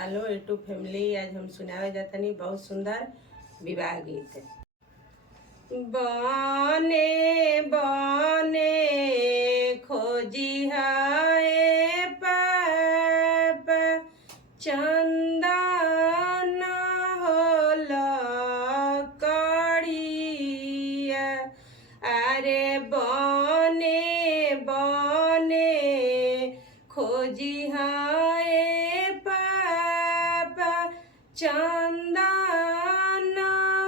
Hello YouTube family. आज हम सुनावे जातनी बहुत सुंदर विवाह गीत। बने बने खोजी हाय पाप चंदन होला कड़िया। अरे बने बने खोजी हाय चंदन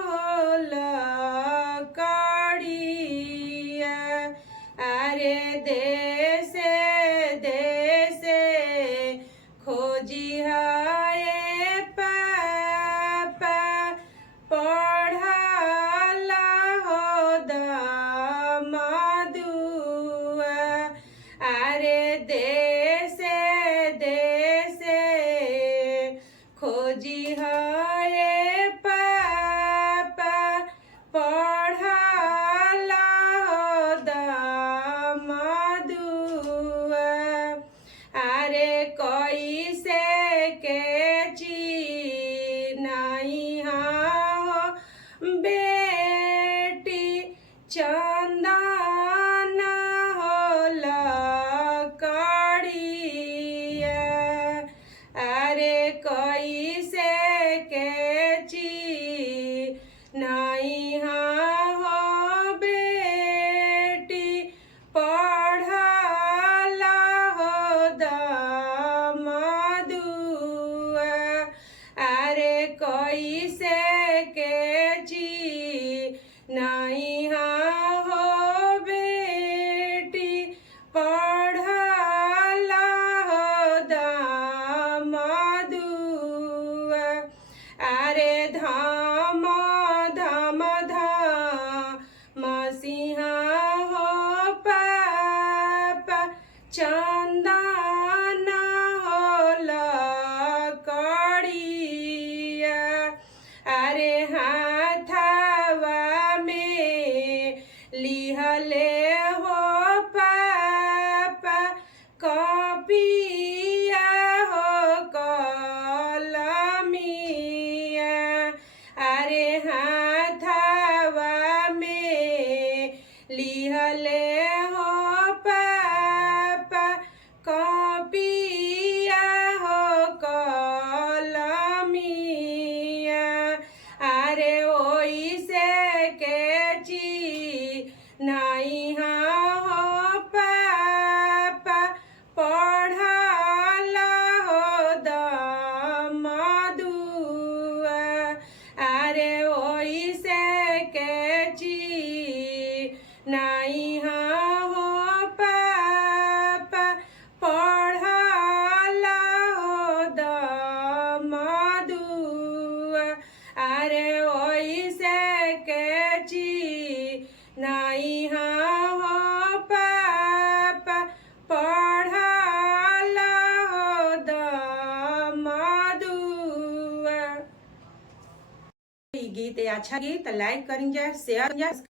होला कड़िया। अरे देसे देसे खोजी हाय पापा पढ़ला हो दमदुआ। अरे देसे देसे खोजी हाय पापा पढ़ला हो दमदुआ। अरे कैसे के चिन्हाई हो बेटी चंदन होला कड़िया। अरे कैसे के चिन्हाई हो बेटी पढ़ला हो दमदुआ। अरे कैसे के चिन्हाई हो बेटी पढ़ला हो दमदुआ। अरे धाम धाम धाम सिंहा हो पापा चंदन होला कड़िया। अरे हाथवा में लिहले हो पापा कॉपिया हो कलमिया। अरे हाथवा में लिहले हो पापा कॉपिया हो कलमिया। अरे ओइसे के चिन्हाई हो पापा पढ़ला हो दमदुआ। अरे ओइसे के चिन्हाई हो पापा पढ़ला हो दमदुआ। अरे ओइसे के चिन्हाई हो पापा पढ़ला हो दमदुआ। गीत अच्छा गीत लाइक करेंगे, शेयर करेंगे।